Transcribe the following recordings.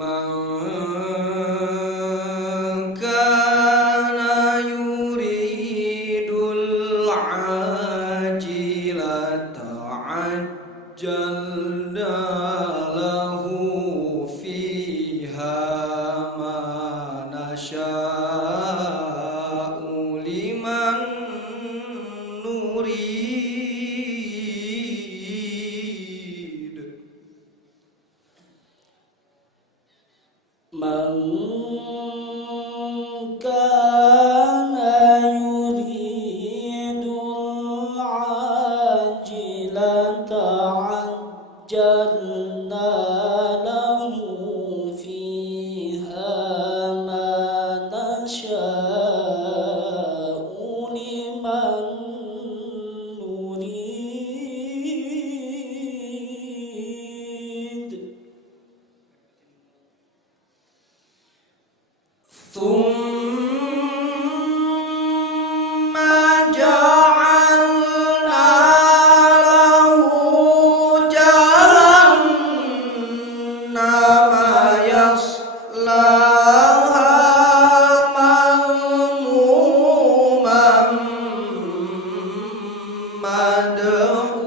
Man kana yuridul ajilata ajjalna lahu fiha ma nasha'u liman nurid. Man kana yuridul ajilata ajjalna lahu fiha ma nasha'u liman nurid. Thumma ja'alna lahu jahannama yaslaha madhmuman madhura.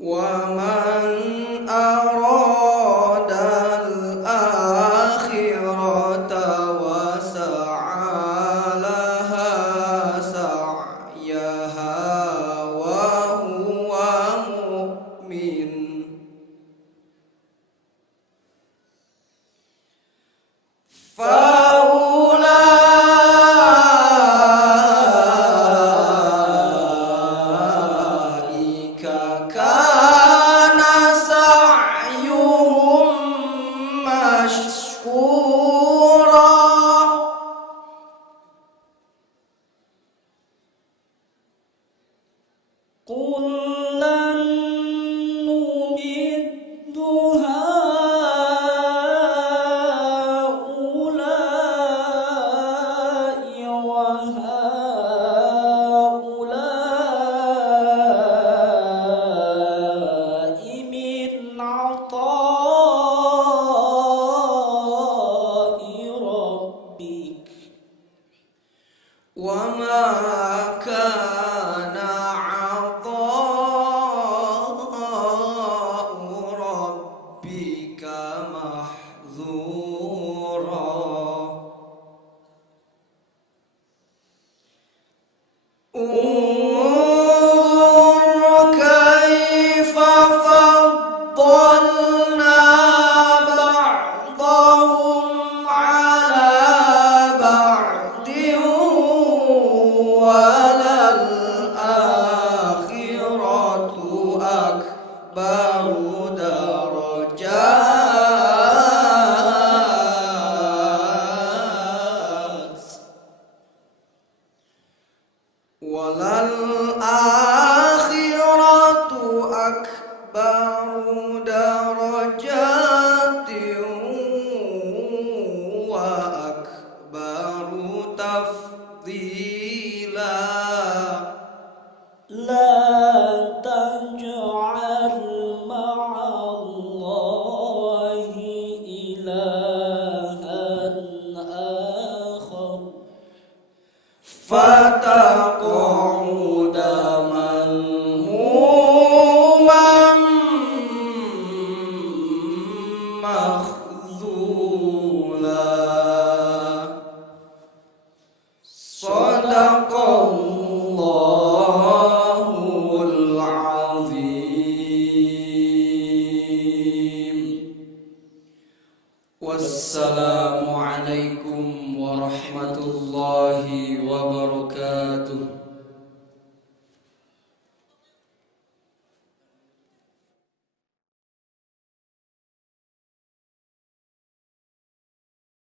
Wa man arada al-akhirata wa sa'a laha sa'yaha wa huwa mu'min faulaika kana sa'yuhum mashkura. Kullan numiddu haula'i wa haula'i min 'ata'i rabbik. Wa ma kana 'ata'u rabbika mahdzura. Unzur kaifa faddalna ba'dahum 'ala ba'din walal akhiratu akbaru darajat. Walal akhiratu akbaru darajatin wa akbaru tafdila. La taj'al ma'allahi ilahan akhar Fataq'uda malmuman makhzula. Sadaqallahul azim. Wassalamualaikum warahmatullahi